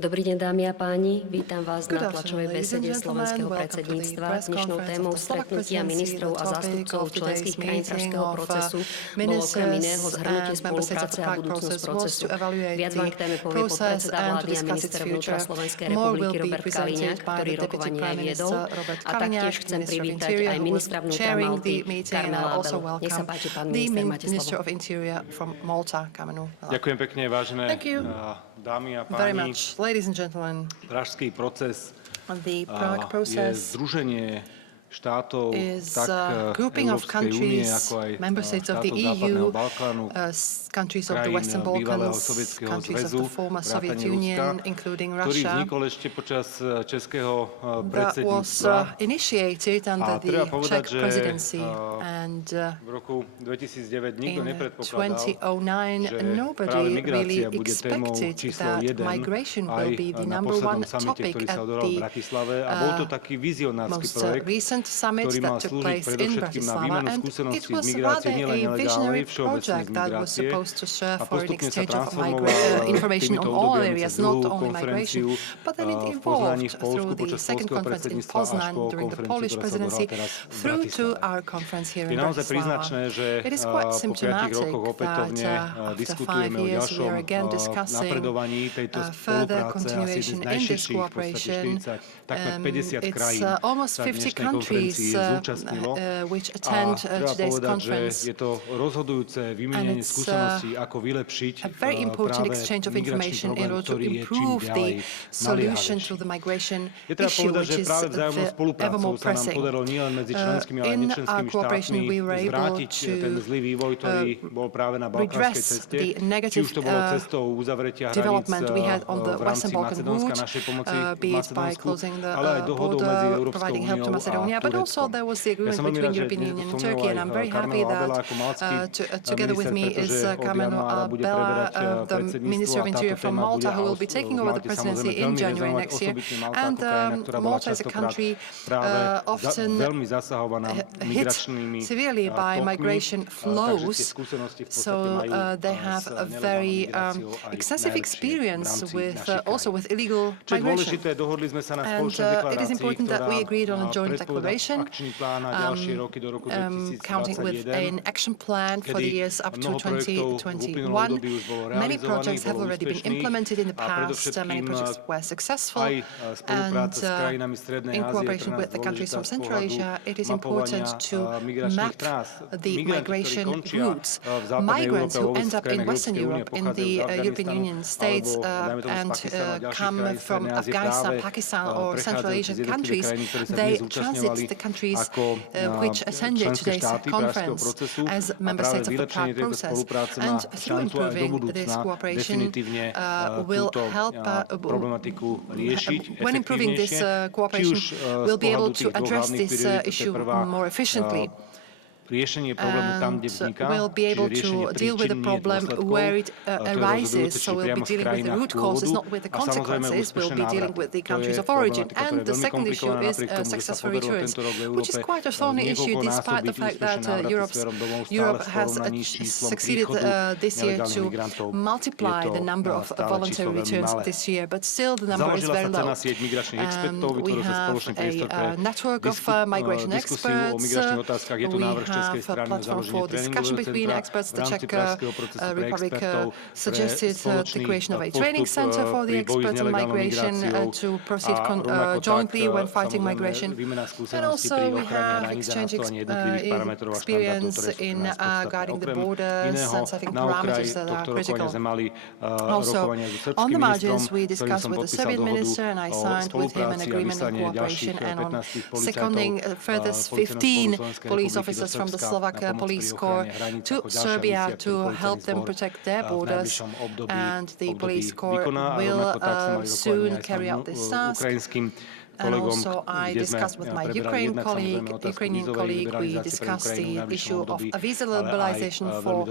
Dobrý deň, dámy a páni. Vítam vás na tlačovej besede slovenského predsedníctva. Dnešnou témou stretnutia ministrov a zástupcov členských krajín pražského procesu bolo okrem iného zhrnutie spolupráce a budúcnosť procesu. Viac vám k téme povie podpredseda vlády a minister vnútra Slovenskej republiky Robert Kalinak, ktorý rokovanie aj viedol. A taktiež chcem privítať aj ministra vnútra Malty Karmela Abelu. Nech sa páči, pán minister, máte slovo. Ďakujem pekne, vážené dámy a páni. Ladies and gentlemen, Pražský proces the Prague je process združenie štátov is tak a grouping of Európskej únie, countries, ako aj member states of the štátov Západného EU, Balkánu, countries of the krajín Western bývalého Balkans, Sovietskeho countries of zväzu, the former Soviet vrátane Ruska, Union, including ktorý Russia, vznikol ešte počas českého that was predsedníctva. initiated under the treba povedať, Czech že presidency. And v roku 2009 nikto in nepredpokladal, 2009, že nobody práve really migrácia bude témou expected číslo that 1 migration aj will be the na number one poslednom samite, topic ktorý sa at odohral v the Bratislave. A bol to taký vizionársky most projekt, recent summit ktorý mal that took slúžiť place in predovšetkým na Bratislava, výmenu and skúseností it z was migrácie, rather nielen a nelegálnej, visionary všeobecnej project that was migrácie. supposed to serve A for an postupne sa exchange of transformoval information on týmito all obdobiami areas, cez not druhú only migration, konferenciu but then it v Poznaní evolved v Poľsku through the počas second poľského conference in predsedníctva až Poznan po during the konferenciu, Polish ktorá sa presidency, odohrala teraz v through to Bratislave. our conference here Je in naozaj Bratislava. príznačné, že It is quite po 5 symptomatic rokoch that opätovne after 5 diskutujeme o years we ďalšom are again discussing napredovaní tejto further spolupráce. Asi continuation jedný z in this najširších, v podstate cooperation. 40, takmer 50 krajín It's almost sa 50 dnešnej countries konferencii zúčastnilo. which A attend treba today's povedať, že conference. je to rozhodujúce vymenenie it's, skúseností, ako vylepšiť A very important práve exchange of migračný information in problém, order to ktorý je čím improve ďalej the solution naliehavejší. to the migration Je treba issue, povedať, which že is práve vzájomnou ever spoluprácou more sa nám pressing. podarilo nielen medzi členskými, ale aj In our nečlenskými cooperation štátmi we were able zvrátiť to ten zlý vývoj, ktorý bol práve na balkánskej redress ceste. the Či negative už to bolo cestou uzavretia hraníc development we had on the v rámci Western Balkan Macedónska, route, našej pomoci be it by Macedónsku, closing the ale aj dohodou medzi border, Európskou providing help to úniou a Macedonia, but also Tureckom. there was the Ja agreement som veľmi between rád, že European dnes Union and so mnou Turkey, and aj I'm very happy Karmel that Abela ako malcký together with minister, me is pretože od Carmelo januára bude Abela, preberať the predsedníctvo Minister a of táto Interior from téma bude Malta, who will be taking over the presidency in January next year. And Malta is a country often veľmi zasahovaná hit migračnými severely by migration flows, so they have a very extensive experience with also with illegal migration. And it is important that we agreed on a joint declaration, counting with an action plan for the years up to 2021. Many projects have already been implemented in the past. Many projects were successful, and in cooperation with the countries from Central Asia, it is important to map the migration routes. Migrants who end up in Western Europe, in the European Union states, and come from Afghanistan, Pakistan, or Central Asian countries, they transit the countries which attended today's conference as member states of the Prague process. And through improving this cooperation, will help, when improving this cooperation, we'll be able to address this issue more efficiently. And we'll be able to deal with the problem where it arises, so we'll be dealing with the root causes, not with the consequences. We'll be dealing with the countries of origin. And the second issue is successful returns, which is quite a thorny issue, despite the fact that Europe has succeeded this year to multiply the number of voluntary returns this year, but still the number is very low. We have a network of migration experts. We have a platform for discussion between experts. The Czech Republic suggested the creation of a training center for the experts on migration to proceed jointly when fighting migration. And also we have exchanging experience in guarding the borders and setting parameters that are critical. Also, on the margins, we discussed with the Serbian minister, and I signed with him an agreement on cooperation and on seconding further 15 police officers from the Slovak Police Corps to Serbia to help them protect their borders, and the Police Corps will soon carry out this task. And also I discussed with my Ukrainian colleague, we discussed the issue of a visa liberalization for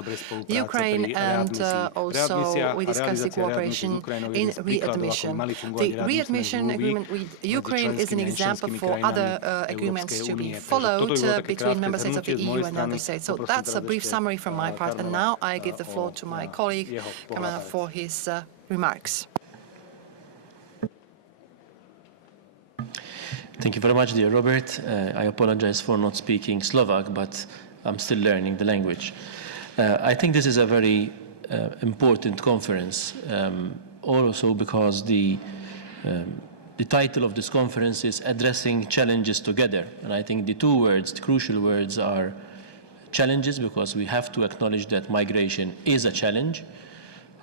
Ukraine, and also we discussed the cooperation in readmission. The readmission agreement with Ukraine is an example for other agreements to be followed between member states of the EU and other states. So that's a brief summary from my part, and now I give the floor to my colleague, Kamala, for his remarks. Thank you very much, dear Robert. I apologize for not speaking Slovak, but I'm still learning the language. I think this is a very important conference, also because the title of this conference is Addressing Challenges Together. And I think the two words, the crucial words, are challenges, because we have to acknowledge that migration is a challenge.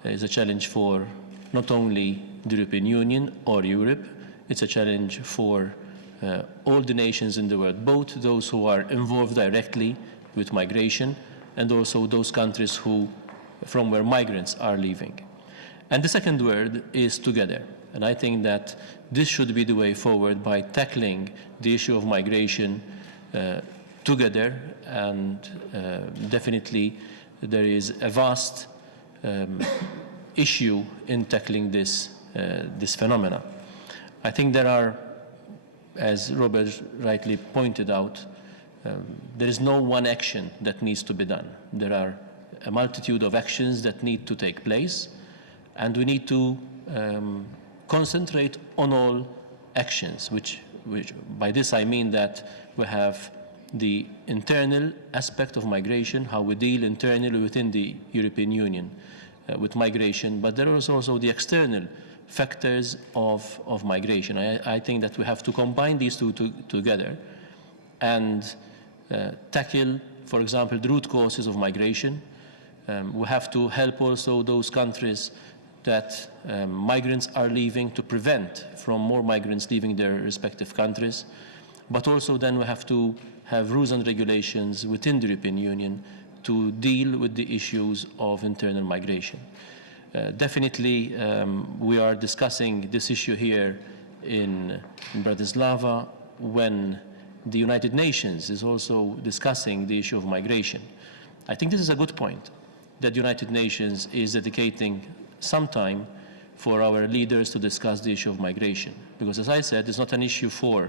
It's a challenge for not only the European Union or Europe, it's a challenge for all the nations in the world, both those who are involved directly with migration and also those countries from where migrants are leaving. And the second word is together. And I think that this should be the way forward, by tackling the issue of migration together. And definitely there is a vast issue in tackling this phenomena. I think there are, as Robert rightly pointed out, there is no one action that needs to be done. There are a multitude of actions that need to take place, and we need to concentrate on all actions, which by this I mean that we have the internal aspect of migration, how we deal internally within the European Union with migration, but there is also the external factors of migration. I think that we have to combine these two together and tackle, for example, the root causes of migration. We have to help also those countries that migrants are leaving, to prevent from more migrants leaving their respective countries. But also then we have to have rules and regulations within the European Union to deal with the issues of internal migration. Definitely, we are discussing this issue here in Bratislava when the United Nations is also discussing the issue of migration. I think this is a good point, that the United Nations is dedicating some time for our leaders to discuss the issue of migration. Because, as I said, it's not an issue for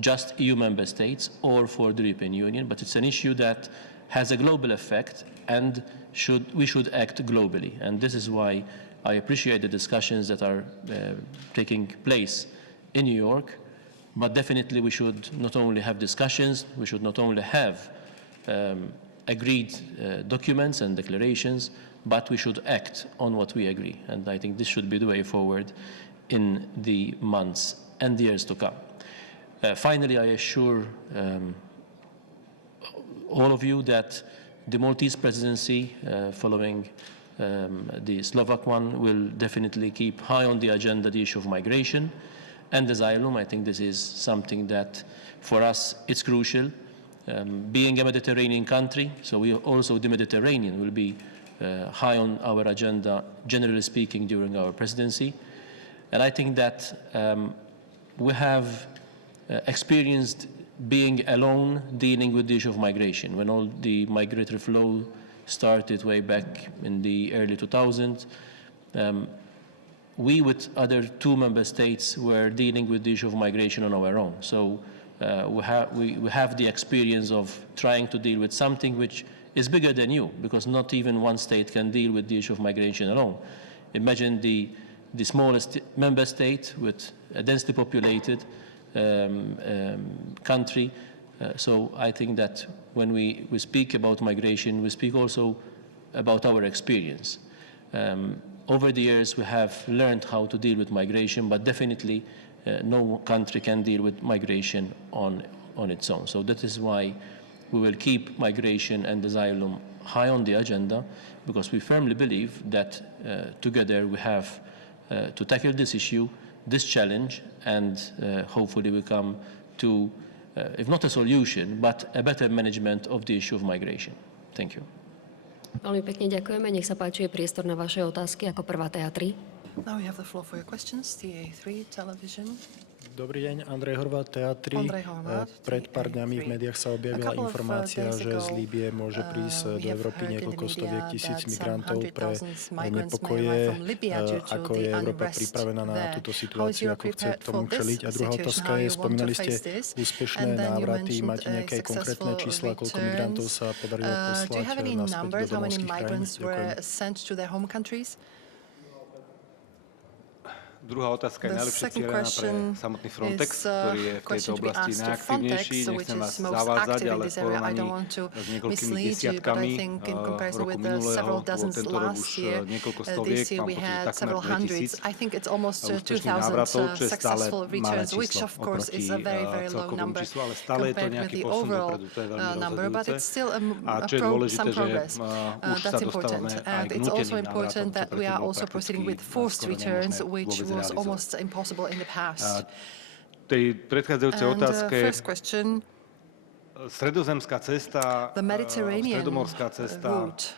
just EU member states or for the European Union, but it's an issue that has a global effect, and we should act globally. And this is why I appreciate the discussions that are taking place in New York. But definitely we should not only have discussions, we should not only have agreed documents and declarations, but we should act on what we agree. And I think this should be the way forward in the months and years to come. Finally, I assure all of you that the Maltese presidency, following the Slovak one, will definitely keep high on the agenda the issue of migration and asylum. I think this is something that, for us, it's crucial. Being a Mediterranean country, so the Mediterranean will be high on our agenda, generally speaking, during our presidency. And I think that we have experienced being alone dealing with the issue of migration. When all the migratory flow started way back in the early 2000s, we, with other two member states, were dealing with the issue of migration on our own. So we have the experience of trying to deal with something which is bigger than you, because not even one state can deal with the issue of migration alone. Imagine the smallest member state with a densely populated country. So I think that when we speak about migration, we speak also about our experience. Over the years, we have learned how to deal with migration, but definitely no country can deal with migration on its own. So that is why we will keep migration and asylum high on the agenda, because we firmly believe that together we have to tackle this issue, this challenge, and hopefully we come to, if not a solution, but a better management of the issue of migration. Thank you. Veľmi pekne ďakujeme. Nech sa páči, je priestor na vaše otázky. Ako prvá TA3. Now we have the floor for your questions. TA3 television. Dobrý deň, Andrej Horvát, TA3. Pred pár dňami v médiách sa objavila informácia, že z Líbie môže prísť do Európy niekoľko stoviek tisíc migrantov pre nepokoje. Ako je Európa pripravená na túto situáciu, ako chce tomu čeliť? A druhá otázka je, spomínali ste úspešné návraty, máte nejaké konkrétne čísla, koľko migrantov sa podarilo poslať naspäť do domovských krajín? Ďakujem. Druhá otázka je The najlepšie second cieľená pre question samotný Frontex, is ktorý je v tejto question to be oblasti asked to najaktívnejší. Frontex, which Nechcem vás is most zavádzať, active in ale v this area. I porovnaní don't want to s niekoľkými mislead you, but I desiatkami think in v comparison roku with the minulého, several bolo dozens tento rok last už year, niekoľko stoviek, this year mám we pocit, že had takmer several 2000 hundreds. I think it's almost úspešných 2,000 návratov, čo je stále successful malé returns, which číslo of course oproti is a very, very low celkovému number číslu, ale stále je to compared with nejaký the posun overall dopredu, to je veľmi number, but rozhodujúce. it's still A čo je dôležité, some že progress. už sa That's important. dostávame aj And k it's also núteným important návratom, that čo we are predtým bolo also proceeding with prakticky forced skoro returns, nemožné which vôbec was realizovať. almost impossible in the past. Tej predchádzajúcej And otázke, first question, stredozemská cesta, the Mediterranean stredomorská cesta route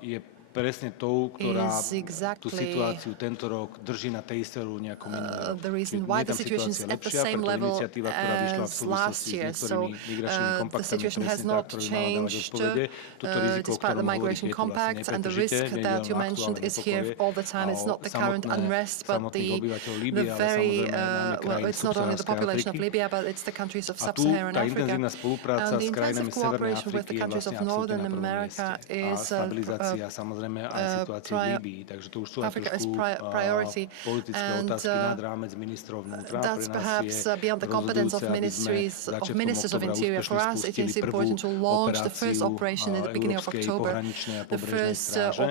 je presne tou, ktorá is tú exactly situáciu tento rok drží na tej istej úrovni ako minulý rok. the reason Čiže why nie je the tam situation is situácia at the lepšia, same preto level iniciatíva, ktorá vyšla v as súvislosti last s year. niektorými migračnými The kompaktami, situation has presne tá, not ktorý mala dávať changed odpovede. Toto riziko, o despite ktorom the hovoríte, migration je tu compacts, vlastne and the nepretržité. risk Nejde that len you o mentioned aktuálne is here nepokoje all the time. a It's o not the current samotné- unrest, but samotných obyvateľov Líbye, the ale very, samozrejme najmä well, krajín it's not only the subsaharskej population of Afriky. Libya, but it's the countries of A tu sub-Saharan tá Africa. intenzívna spolupráca And the s krajinami intensive Severnej cooperation with Afriky the je countries vlastne of absolútne Northern na prvom America mieste. A is stabilizácia samozrejme aj situácie v Líbii. Takže to už sú len Africa is trošku priority. politické And, otázky nad rámec ministrov vnútra. that's Pre nás perhaps je beyond the competence of rozhodujúce, aby sme ministers of začiatkom Interior. For októbra us, it úspešne is spustili important to launch the prvú first operation at the beginning of Európskej October, pohraničnej a the pobrežnej first stráže.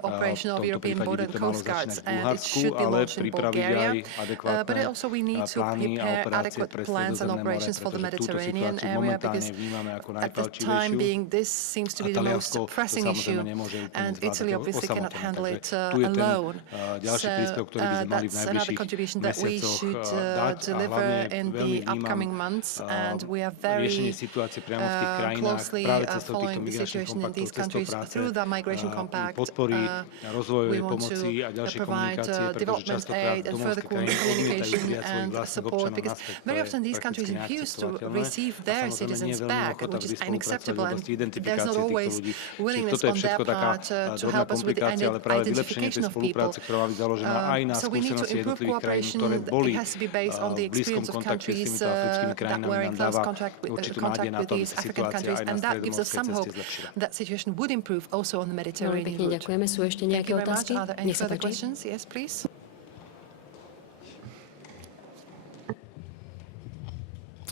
operation V of tomto European prípade Border by to and malo Coast začínať Guards, v and it Bulharsku, should be ale launched in pripraviť Bulgaria. aj adekvátne But also we need to plány a prepare operácie adequate pre plans and Stredozemné more, operations for the pretože túto Mediterranean situáciu area, momentálne because vnímame ako at the time najpálčivejšiu. being, this seems to be the most Taliansko to pressing issue, samozrejme nemôže úplne and zvládať Italy obviously cannot osamotené. handle Takže it tu je ten alone. ďalší príspevok, ktorý by sme mali v That's another najbližších contribution that we mesiacoch should dať a deliver hlavne in veľmi the vnímam upcoming months, and we are riešenie very situácie priamo v tých krajinách closely práve cestou týchto following the migračných situation in kompaktov, these cestou countries práce, through the migration compact. podpory rozvojovej We want pomoci to a ďalšej provide komunikácie, pretože development častokrát aid and domovské further krajiny odmietajú communication prijať svojich and vlastných support, občanov because naspäť. To very je often these countries prakticky refuse to neakceptovateľné. receive A their samozrejme nie citizens je veľmi back, ochota which vždy is spolupracovať v unacceptable, and oblasti there's identifikácie not týchto always ľudí. Čiže willingness toto je on their všetko taká part to drobná help us with the komplikácia, ale práve vylepšenie tej identification of people. spolupráce, ktorá má byť založená aj na So we need to skúsenosti improve jednotlivých krajín, cooperation. ktoré boli It has to be based on the v blízkom experience of kontakte s countries týmito africkými that krajinami, were in nám close dáva contact určitú nádej na with to, aby these sa African situácia countries, aj na and that gives us stredomorskej some ceste hope zlepšila. that situation would improve also on the Veľmi Mediterranean pekne route. ďakujeme. Sú ešte Thank nejaké you very much. otázky? Are there any Nech sa further páči. questions? Yes, please.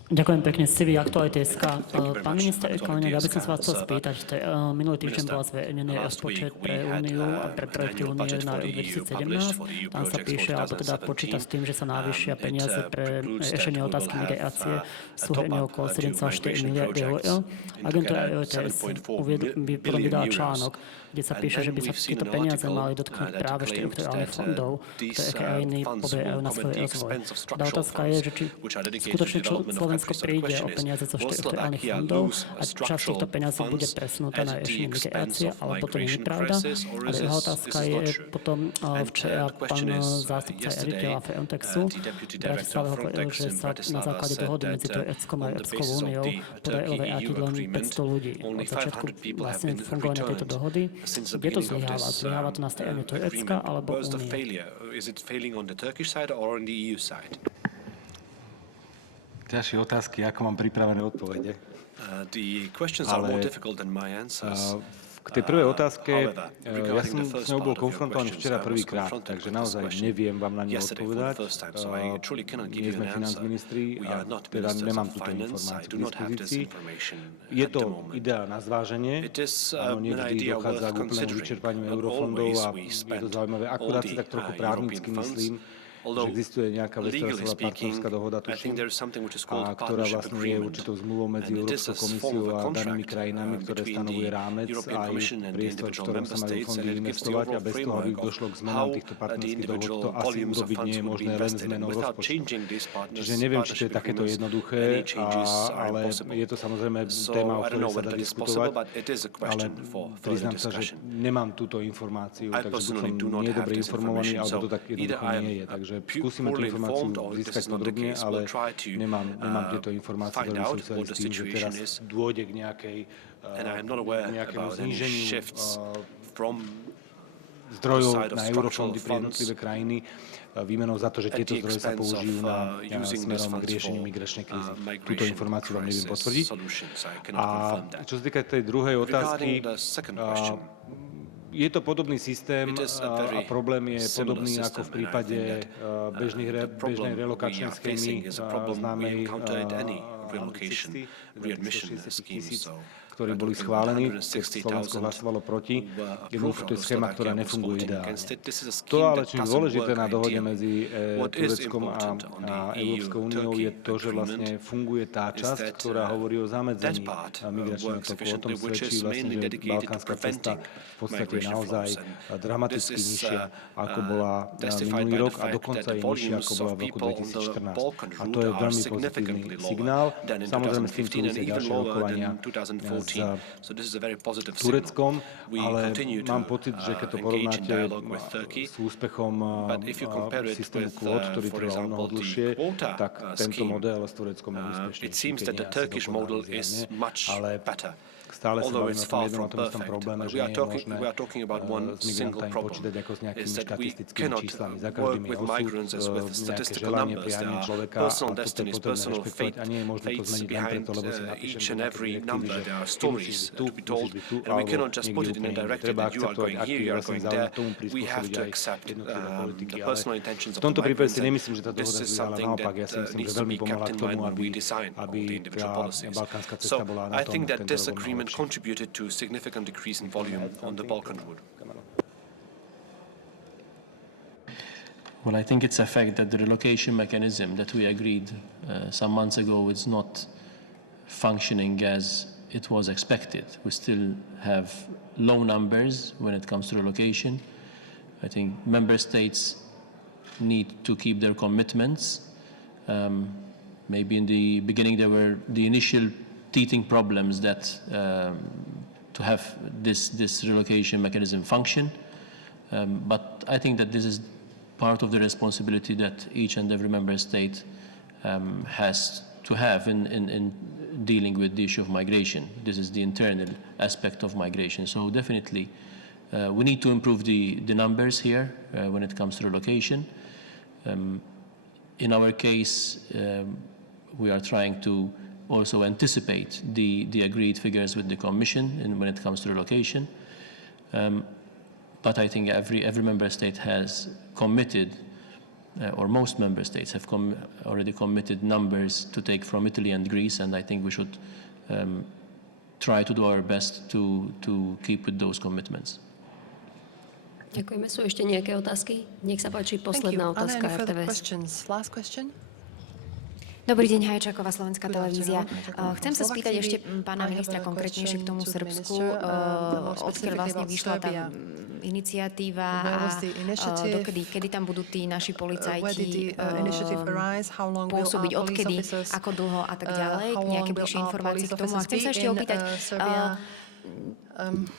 Ďakujem pekne, CV Aktuality.sk. Pán minister Kalinak, ja by som sa vás chcel spýtať, minulý týždeň bol zverejnený rozpočet pre Úniu a pre projekty Únie na rok 2017. Tam sa píše, alebo teda počíta s tým, že sa navýšia peniaze pre riešenie otázky migrácie súhrne okolo 7,4 miliardy eur. Agentúra EUTS potom vydala článok, kde sa píše, že by sa tieto peniaze mali dotknúť práve štrukturálnych fondov, ktoré krajiny poberajú na svoj rozvoj. Tá otázka je, že či skutočne Slovensko príde o peniaze zo štrukturálnych fondov a časť týchto peniazí bude presunutá na riešenie migrácie, alebo to nie je pravda. A druhá otázka je potom, včera pán zástupca riaditeľa Frontexu v Bratislave hovoril, že sa na základe dohody medzi Tureckom a Európskou úniou podarilo vrátiť len 500 ľudí. Od začiatku vlastne fungovania tejto dohody. Kde to zlyháva? Zlyháva to na strane Turecka alebo Únie? Ďalšie otázky, ako mám pripravené odpovede. Ale k tej prvej otázke, ja som s ňou bol konfrontovaný včera prvýkrát, takže naozaj neviem vám na ňu odpovedať. Nie sme finančministri a teda nemám túto informáciu k dispozícii. Je to idea na zváženie, áno, niekedy dochádza k úplnému vyčerpaniu eurofondov a je to zaujímavé. Akurát si tak trochu právnicky myslím, že existuje nejaká vestová partnerská dohoda, tuším, a ktorá vlastne je určitou zmluvou medzi Európskou komisiou a danými krajinami, ktoré stanovuje rámec aj priestor, v ktorom sa majú fondy investovať a bez toho, aby došlo k zmenám týchto partnerských dohod, to asi urobiť nie je možné len zmenou rozpočtu. Čiže neviem, či to je takéto jednoduché, ale je to samozrejme téma, o ktorej sa dá diskutovať, ale priznám sa, že nemám túto informáciu, takže buď som nedobre informovaný, alebo to tak jednoducho nie je. Takže skúsime tú informáciu získať podrobne, ale nemám tieto informácie, ktoré súviseli s tým, že teraz dôjde k nejakému zníženiu zdrojov na eurofondy pre jednotlivé krajiny výmenou za to, že tieto zdroje sa použijú na smerom k riešeniu migračnej krízy. Túto informáciu vám neviem potvrdiť. A čo sa týka tej druhej otázky, Je to podobný systém a problém je podobný ako v prípade bežnej relokačnej schémy známej ktorí boli schválení, keď Slovensko hlasovalo proti. Jednoducho to je schéma, ktorá nefunguje ideálne. To ale, čo je dôležité na dohode medzi Tureckom a Európskou úniou, je to, že vlastne funguje tá časť, ktorá hovorí o zamedzení migračného toku. O tom svedčí vlastne, že balkánska cesta v podstate je naozaj dramaticky nižšia, ako bola minulý rok a dokonca je nižšia, ako bola v roku 2014. A to je veľmi pozitívny signál. Samozrejme, s tým súvisia ďalšie rokovania s Tureckom, ale mám pocit, že keď to porovnáte s úspechom systému kvót, ktorý trval mnoho dlhšie, tak tento model s Tureckom je úspešnejší, keď nie asi ale stále sa bavíme o tom jednom a tom istom probléme, že nie je možné s migrantami počítať ako s nejakými štatistickými číslami. Za každým je osud, nejaké želanie priania človeka a toto je potrebné rešpektovať a nie je možné to zmeniť len preto, lebo si napíšem do nejaké direktívy, že musíš byť tu, alebo niekde úplne inde. Treba akceptovať aký vlastne záujem tomu prispôsobiť aj jednotlivé politiky. Ale v tomto prípade si nemyslím, že tá dohoda zlyhala. Naopak, ja si myslím, že veľmi pomohla k tomu, aby tá balkánska cesta bola na tom tento rok contributed to a significant decrease in volume on the Balkan route. Well, I think it's a fact that the relocation mechanism that we agreed some months ago is not functioning as it was expected. We still have low numbers when it comes to relocation. I think member states need to keep their commitments. Maybe in the beginning there were the initial teething problems that to have this relocation mechanism function. But I think that this is part of the responsibility that each and every member state has to have in dealing with the issue of migration. This is the internal aspect of migration. So definitely we need to improve the numbers here when it comes to relocation. In our case, we are trying to also anticipate the agreed figures with the Commission when it comes to relocation. But I think every member state has committed, or most member states have already committed numbers to take from Italy and Greece, and I think we should try to do our best to keep with those commitments. Ďakujeme. Sú ešte nejaké otázky? Nech sa páči, posledná otázka RTVS. Last question. Dobrý deň, Hajčáková, Slovenská televízia. Chcem sa spýtať ešte pána ministra konkrétnejšie k tomu Srbsku, odkiaľ vlastne vyšla tá iniciatíva a kedy tam budú tí naši policajti pôsobiť, odkedy, ako dlho a tak ďalej, nejaké bližšie informácie k tomu. A chcem sa ešte opýtať,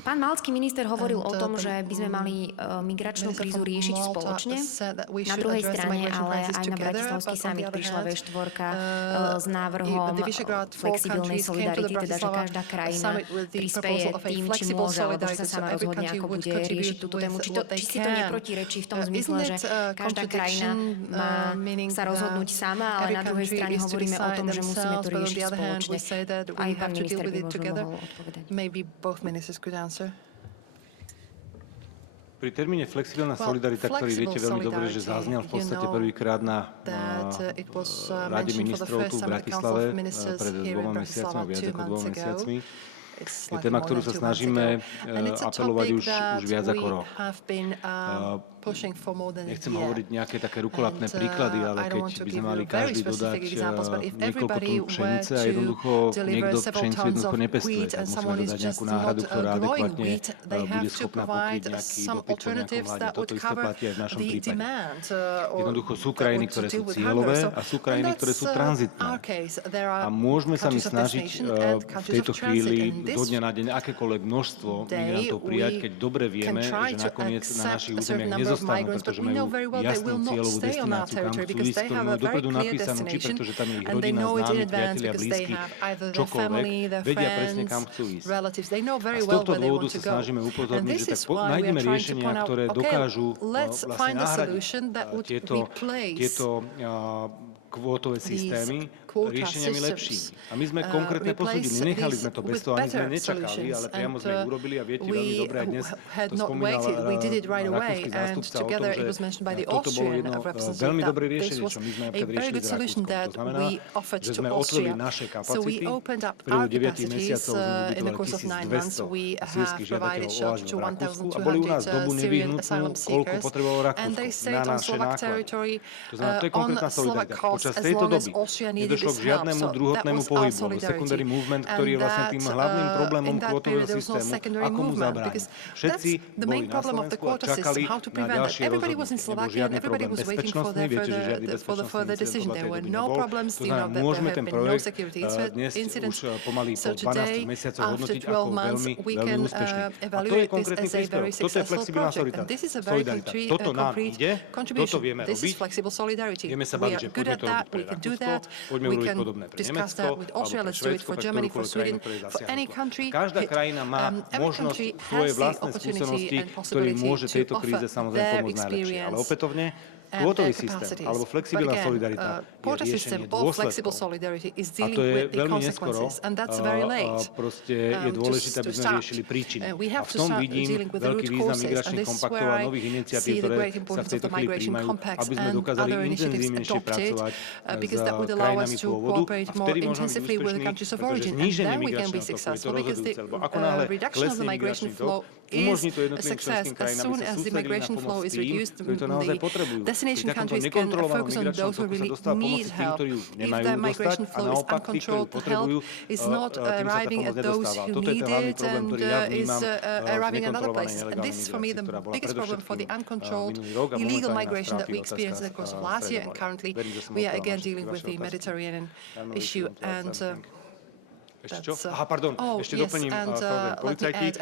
pán malcký minister hovoril o tom, že by sme mali migračnú krízu riešiť spoločne. Na druhej strane, ale aj na bratislavský summit prišla V4 s návrhom flexibilnej solidarity, teda že každá krajina prispeje tým, či môže, alebo že sa sama rozhodne, ako bude riešiť túto tému. Či si to neprotirečí v tom zmysle, že každá krajina má sa rozhodnúť sama, ale na druhej strane hovoríme o tom, že musíme to riešiť spoločne. Aj pán minister by možno mohol odpovedať. Pri termíne flexibilná solidarita, ktorý viete veľmi dobre, že zaznel v podstate prvýkrát na Rade ministrov tu v Bratislave pred 2 mesiacmi, viac ako 2 mesiacmi, je téma, ktorú sa snažíme apelovať už viac ako rok. Nechcem hovoriť nejaké také rukolapné príklady, ale keď by sme mali každý dodať niekoľko tón pšenice a jednoducho niekto pšenicu jednoducho nepestuje, tak musíme dodať nejakú náhradu, ktorá adekvátne bude schopná pokryť nejaký dopyt po nejakom hľade. Toto isté platí aj v našom prípade. Jednoducho sú krajiny, ktoré sú cieľové a sú krajiny, ktoré sú tranzitné. A môžeme sa my snažiť v tejto chvíli do dňa na deň akékoľvek množstvo migrantov prijať, keď dobre vieme, že nakoniec na našich územiach nezostanú, pretože majú jasnú cieľovú destináciu, kam chcú ísť, ktorú majú dopredu napísanú, či pretože tam je ich rodina, známi, priatelia, blízky, čokoľvek, vedia presne, kam chcú ísť. A z tohto dôvodu sa snažíme upozorniť, že tak nájdeme riešenia, ktoré dokážu vlastne nahradiť tieto kvótové systémy riešeniami lepšími. A my sme konkrétne posúdili, nechali sme to bez toho, ani sme nečakali, ale priamo sme ich urobili a viete veľmi dobre, aj dnes to spomínal rakúsky zástupca o tom, že toto bolo jedno veľmi dobré riešenie, čo my sme vtedy riešili s Rakúskom. To znamená, že sme otvorili naše kapacity. V priebehu 9 mesiacov sme ubytovali 1200 sýrskych žiadateľov o azyl v Rakúsku a boli u nás dobu nevyhnutnú, koľko potrebovalo Rakúsko na naše náklady. To znamená, to je konkrétna solidarita. Počas tejto doby nedošlo k žiadnemu druhotnému pohybu, secondary movement, ktorý je vlastne tým hlavným problémom kvótového systému, ako mu zabrániť. Všetci boli na Slovensku a čakali na ďalšie rozhodnutie. Nebol žiadny problém bezpečnostný, viete, že žiadny bezpečnostný incident podľa tej doby nebol. To znamená, môžeme ten projekt dnes už pomaly po 12 mesiacoch hodnotiť ako veľmi, veľmi úspešný. A to je konkrétny príspevok. Toto je flexibilná solidarita. Toto nám ide, toto vieme robiť. Vieme sa baviť, že poďme to robiť pre Rakúsko, poďme urobiť podobné pre Nemecko, alebo pre Švédsko, pre ktorúkoľvek krajinu, ktoré zasiahnuť. Každá krajina má možnosť svoje vlastné skúsenosti, ktorý môže tejto kríze samozrejme pomôcť najlepšie. Ale opätovne, kvótový systém alebo flexibilná solidarita je riešenie dôsledkov. A to je veľmi neskoro. Proste je dôležité, aby sme riešili príčiny. A v tom vidím veľký význam migračných kompaktov a nových iniciatív, ktoré sa v tejto chvíli príjmajú, aby sme dokázali intenzívnejšie pracovať s krajinami pôvodu a vtedy môžeme byť úspešní, pretože zníženie migračného toku je to rozhodujúce, lebo ako náhle klesne migračný tok, umožní to jednotlivým členským krajinám, aby sa sústredili na pomoc tým, ktorí to naozaj potrebujú. Pri takomto nekontrolovanom migračnom toku sa dostáva pomoc tým, ktorí ju nemajú dostať, a naopak tí, ktorí potrebujú, tým sa tá pomoc nedostáva. Toto je ten hlavný problém, ktorý ja vnímam v nekontrolovanej nelegálnej migrácii, ktorá bola predovšetkým minulý rok a momentálne nás trápi otázka Stredomoria. Verím, že som odpovedal na vaše otázky. Ešte čo? Aha, pardon, ešte doplním policajti.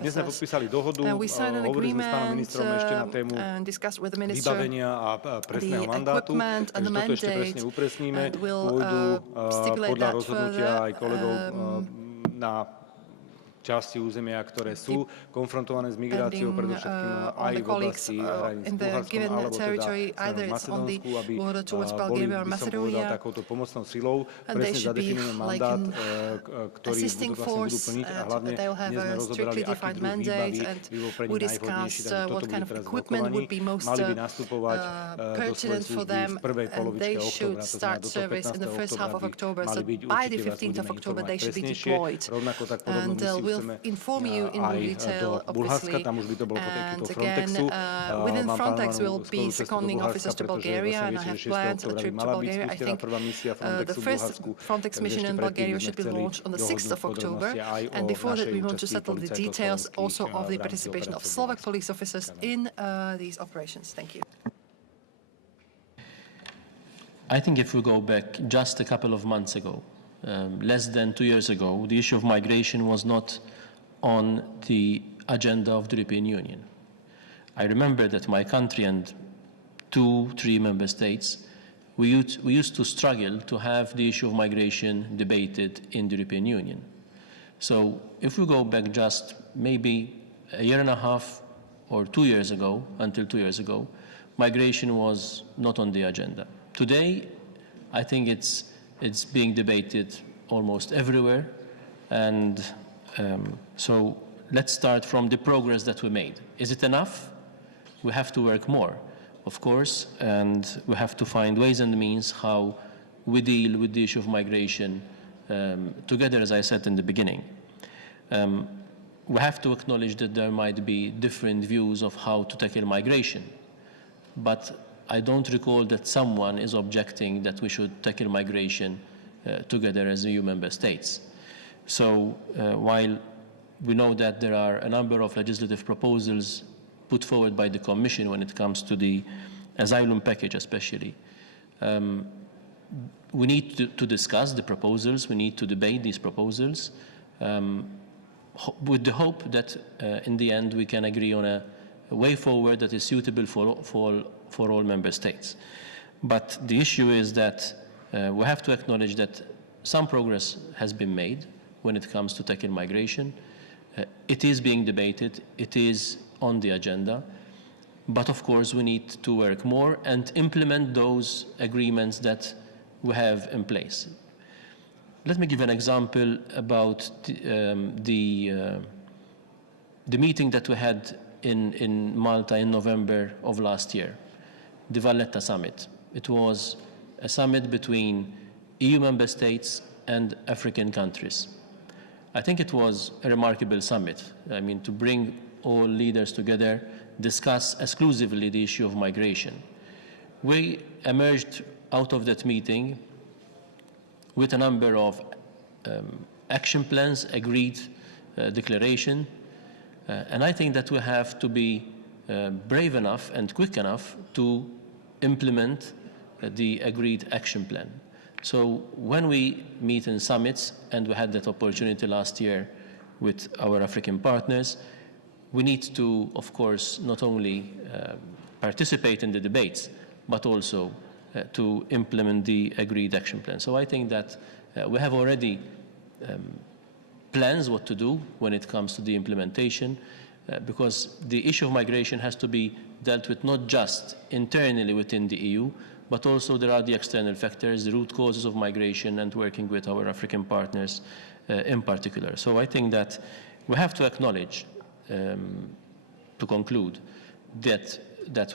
Dnes sme podpísali dohodu, hovorili sme s pánom ministrom ešte na tému vybavenia a presného mandátu, takže toto ešte presne upresníme. Pôjdu podľa rozhodnutia aj kolegov na časti územia, ktoré sú konfrontované s migráciou, predovšetkým aj v oblasti hraníc s Bulharskom, alebo teda v Macedónsku, aby boli, by som povedal, takouto pomocnou silou. Presne zadefinujeme mandát, ktorý sa budú plniť a hlavne dnes sme rozoberali, aký druh výbavy by bol pre nich najvhodnejší, takže toto bude teraz v rokovaní. Mali by nastupovať do svojej služby v prvej polovičke októbra, to znamená do toho 15. októbra mali byť určite vás budeme informovať presnejšie. Rovnako tak podobnú misiu chceme aj do Bulharska, tam už by to bolo pod ekipou Frontexu. Within Mám Frontex plánovanú will be seconding officers to Bulgaria, and I have planned a trip to Bulgaria. I think the first Frontex mission in Bulgaria should be launched on the 6th of October, and before that we want to settle the details also of the participation of Slovak police officers in these operations. Thank you. I think if we go back just a couple of months ago, less than 2 years ago, the issue of migration was not on the agenda of the European Union. I remember that my country and 2-3 member states, we used to struggle to have the issue of migration debated in the European Union. So if we go back just maybe a year and a half or 2 years ago, until 2 years ago, migration was not on the agenda. Today, I think it's being debated almost everywhere, and so let's start from the progress that we made. Is it enough? We have to work more, of course, and we have to find ways and means how we deal with the issue of migration together, as I said in the beginning. We have to acknowledge that there might be different views of how to tackle migration, but I don't recall that someone is objecting that we should tackle migration together as EU member states. So while we know that there are a number of legislative proposals put forward by the Commission when it comes to the asylum package especially, we need to discuss the proposals, we need to debate these proposals with the hope that in the end we can agree on a way forward that is suitable for all member states. But the issue is that we have to acknowledge that some progress has been made when it comes to tackle migration. It is being debated, it is on the agenda, but of course we need to work more and implement those agreements that we have in place. Let me give an example about the meeting that we had in Malta in November of last year, the Valletta Summit. It was a summit between EU member states and African countries. I think it was a remarkable summit. I mean, to bring all leaders together, discuss exclusively the issue of migration. We emerged out of that meeting with a number of action plans, agreed declaration, and I think that we have to be brave enough and quick enough to implement the agreed action plan. So when we meet in summits, and we had that opportunity last year with our African partners, we need to, of course, not only participate in the debates, but also to implement the agreed action plan. So I think that we have already plans what to do when it comes to the implementation, because the issue of migration has to be dealt with not just internally within the EU, but also there are the external factors, the root causes of migration, and working with our African partners in particular. So I think that we have to acknowledge, to conclude, that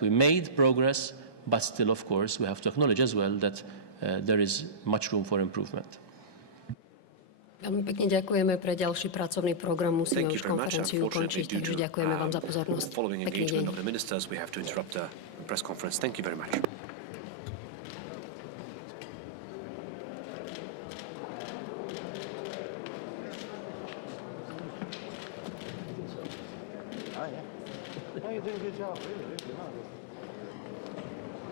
we made progress, but still, of course, we have to acknowledge as well that there is much room for improvement. Veľmi pekne ďakujeme. Pre ďalší pracovný program musíme už konferenciu ukončiť, takže ďakujeme vám za pozornosť. Pekný deň. You did a good job, really.